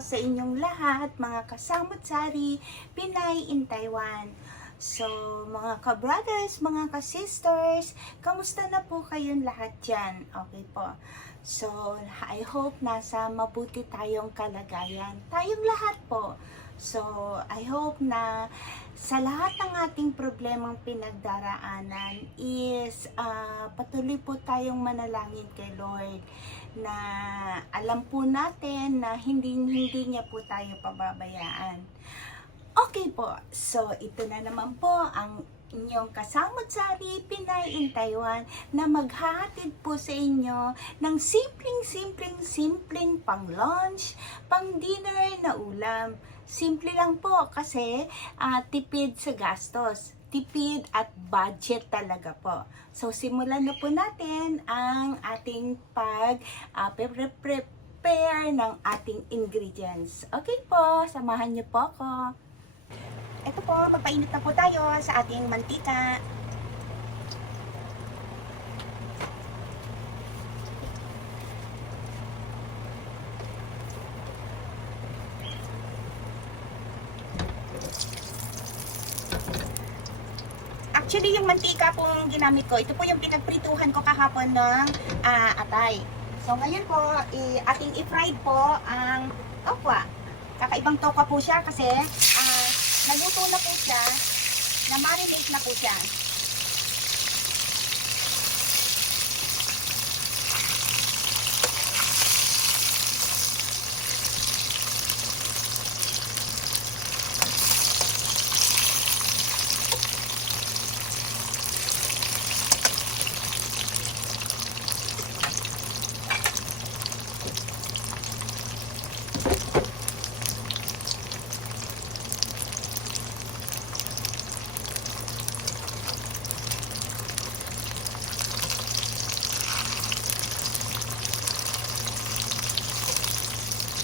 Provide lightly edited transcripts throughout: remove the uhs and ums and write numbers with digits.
sa inyong lahat, mga kasamot-sari, Pinay in Taiwan. So, mga ka-brothers, mga ka-sisters, kamusta na po kayong lahat dyan? Okay po. So, I hope nasa mabuti tayong kalagayan. Tayong lahat po. So, I hope na sa lahat ng ating problemang pinagdaraanan is patuloy po tayong manalangin kay Lord na alam po natin na hindi niya po tayo pababayaan. Okay po, so ito na naman po ang inyong kasamot-sari Pinay in Taiwan na maghahatid po sa inyo ng simpleng pang-lunch, pang-dinner na ulam. Simple lang po kasi tipid sa gastos, tipid at budget talaga po. So simulan na po natin ang ating prepare ng ating ingredients. Okay po, samahan niyo po ako. Ito po, magpainit na po tayo sa ating mantika. Actually, yung mantika pong ginamit ko, ito po yung pinagprituhan ko kahapon ng atay. So, ngayon po, ating i-fried po ang tokwa. Kakaibang tokwa po siya kasi naluto na po siya, na-marinate na po siya.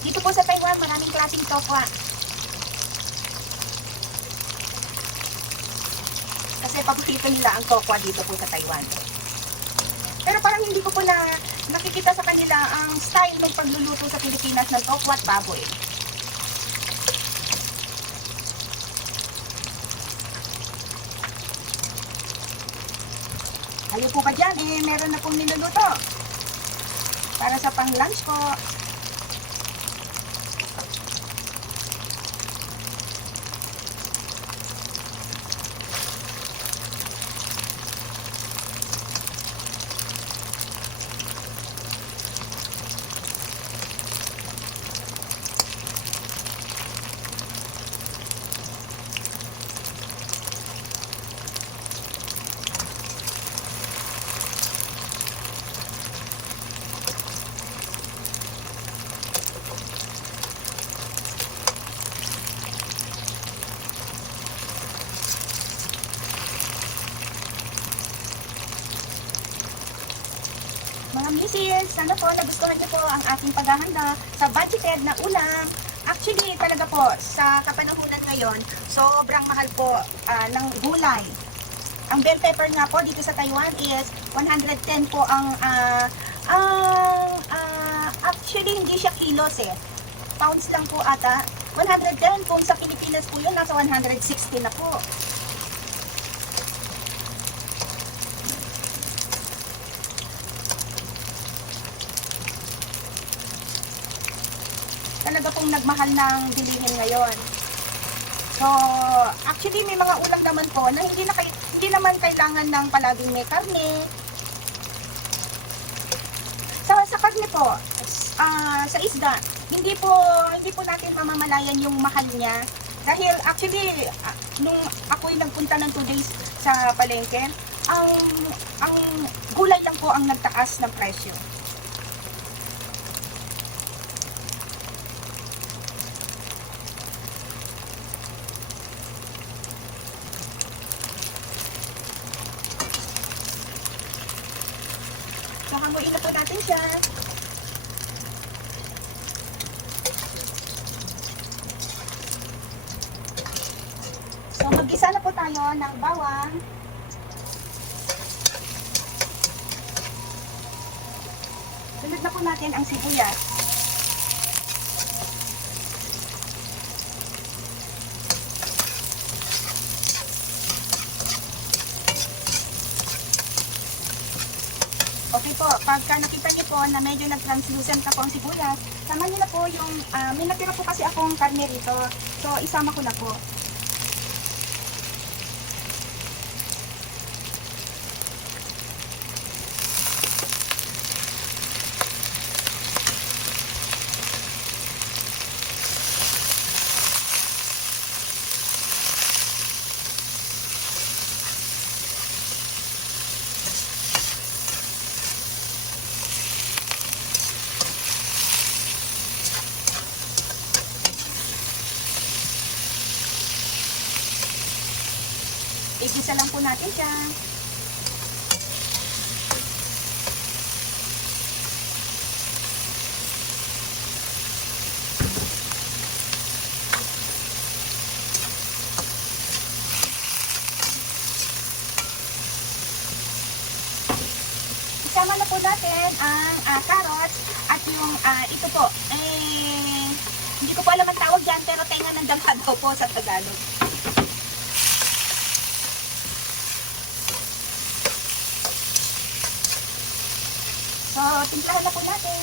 Dito po sa Taiwan, maraming klaseng tokwa. Kasi paborito nila ang tokwa dito po sa Taiwan. Pero parang hindi ko po nakikita sa kanila ang style ng pagluluto sa Pilipinas ng tokwa at baboy. Kayo po ba dyan? Meron na pong niluluto para sa pang-lunch ko. Mga misis, sana po nagustuhan niyo po ang aking paghahanda sa budgeted na ulam. Actually, talaga po, sa kapanahunan ngayon, sobrang mahal po ng gulay. Ang bell pepper nga po dito sa Taiwan is 110 po actually hindi siya kilos pounds lang po ata. 110 kung sa Pilipinas po yun, nasa 160 na po. Talaga pong nagmahal ng bilihin ngayon. So, actually may mga ulam naman po na hindi naman kailangan ng palaging may karne. Sa karne po, sa isda, hindi po natin mamamalayan yung mahal niya. Dahil actually, nung ako'y nagpunta ng 2 days sa palengke, ang gulay lang po ang nagtaas ng presyo. So, hamuin na po natin siya. So, mag-gisa na po tayo ng bawang. Sunod na po natin ang sibuyas. po, pagka nakita niyo po na medyo nag-translucent na po ang sibuyas, sama niyo na po yung, may natira po kasi akong karne rito. So, isama ko na po. Igisa lang po natin siya. Isama na po natin ang carrots at yung ito po. Hindi ko po alam ang tawag dyan, pero tenga ng dampa daw po sa Tagalog. So, timplahan na po natin.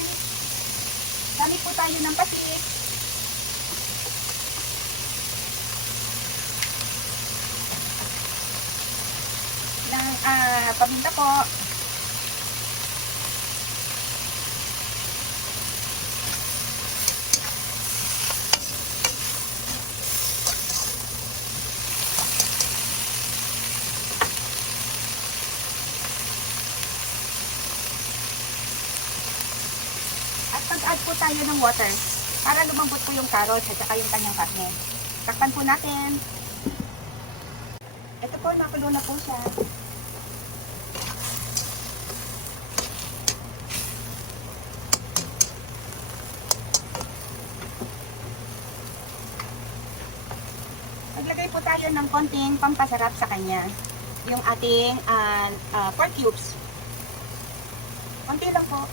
Gamit po tayo ng patis. Ng paminta po. Mag-add po tayo ng water para lumambot po yung carrots at saka yung kanyang karne. Takpan po natin. Ito po, nakulo na po siya. Maglagay po tayo ng konting pampasarap sa kanya. Yung ating pork cubes. Konti lang po.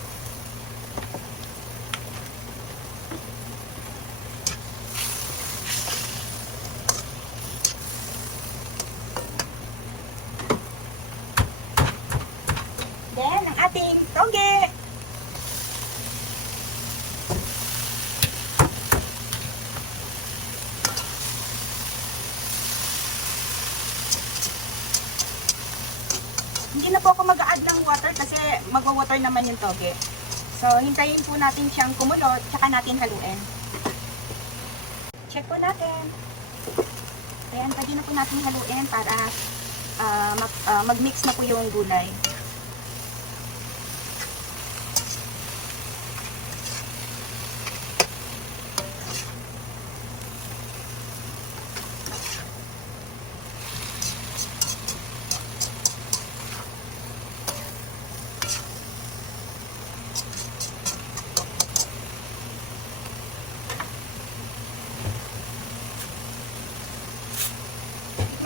Then, ang ating toge. Hindi na po ako mag-a-add ng water kasi magwa-water naman yung toge. So, hintayin po natin siyang kumulo, tsaka natin haluin. Check po natin. Ayan, pwede na po natin haluin para mag-mix na po yung gulay.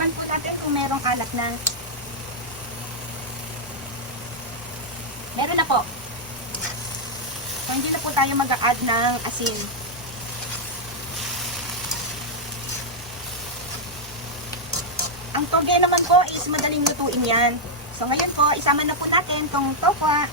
Tikman po natin kung merong alat na. Meron na po. So, hindi na po tayo mag-a-add ng asin. Ang toge naman po is madaling lutuin yan. So, ngayon po, isama na po natin itong tokwa.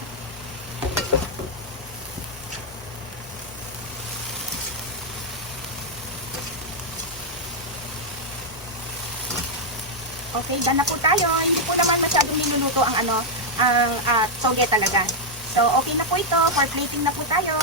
Okay, done na po tayo. Hindi po naman masyadong niluluto ang toge talaga. So, okay na po ito. For plating na po tayo.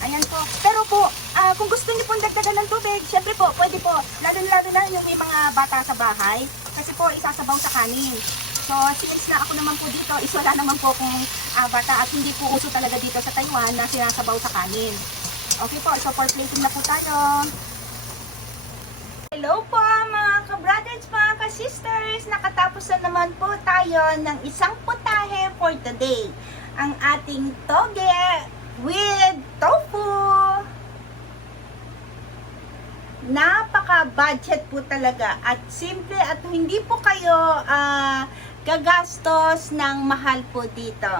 Ayan po. Pero po, kung gusto niyo pong dagdagan ng tubig, syempre po, pwede po. Lalo na yung may mga bata sa bahay. Kasi po, isasabaw sa kanin. So, since na ako naman po dito, is wala naman po kung bata at hindi po uso talaga dito sa Taiwan na sinasabaw sa kanin. Okay po, so for plating na po tayo. Hello po mga ka-brothers, mga ka-sisters! Nakatapos na naman po tayo ng isang putahe for today. Ang ating toge with tofu. Napaka-budget po talaga at simple at hindi po kayo gagastos ng mahal po dito.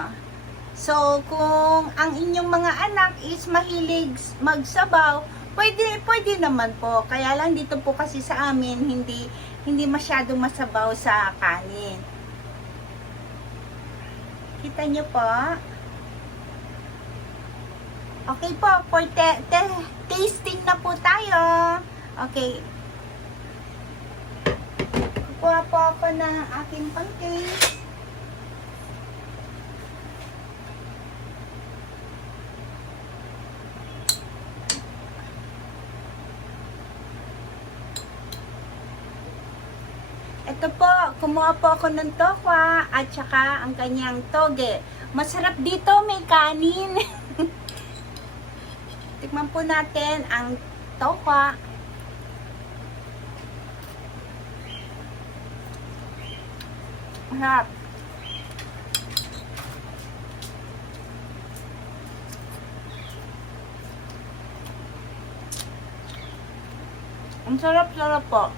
So, kung ang inyong mga anak is mahilig magsabaw, pwede naman po. Kaya lang dito po kasi sa amin, hindi masyadong masabaw sa kanin. Kita nyo po. Okay po, for tasting na po tayo. Okay. Kukuha po ako ng aking pang-taste. Ito po, kumuha po ako ng tokwa at saka ang kanyang toge. Masarap dito, may kanin. Tikman po natin ang tokwa. Masarap. Ang sarap-sarap po.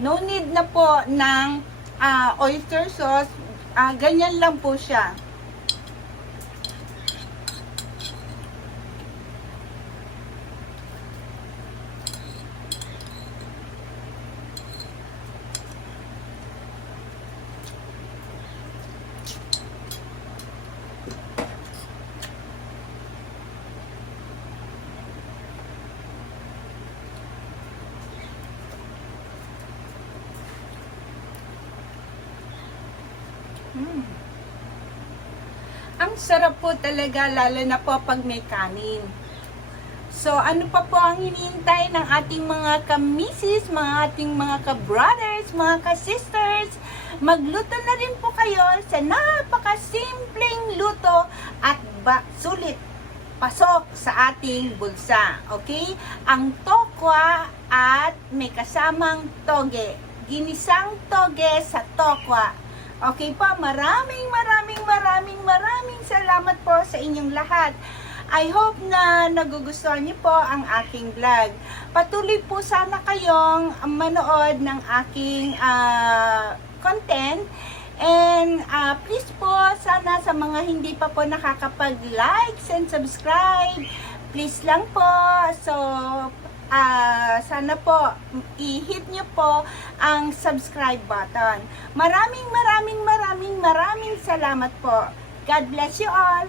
No need na po ng oyster sauce. Ganyan lang po siya. Ang sarap po talaga, lalo na po pag may kanin. So, ano pa po ang hinihintay ng ating mga kamisis, ating mga ka-brothers, mga ka-sisters? Magluto na rin po kayo sa napakasimpleng luto at sulit pasok sa ating bulsa. Okay? Ang tokwa at may kasamang toge. Ginisang toge sa tokwa. Okay po, maraming salamat po sa inyong lahat. I hope na nagugustuhan niyo po ang aking vlog. Patuloy po sana kayong manood ng aking content. And please po, sana sa mga hindi pa po nakakapag-like and subscribe, please lang po. So, sana po i-hit nyo po ang subscribe button. Maraming salamat po. God bless you all.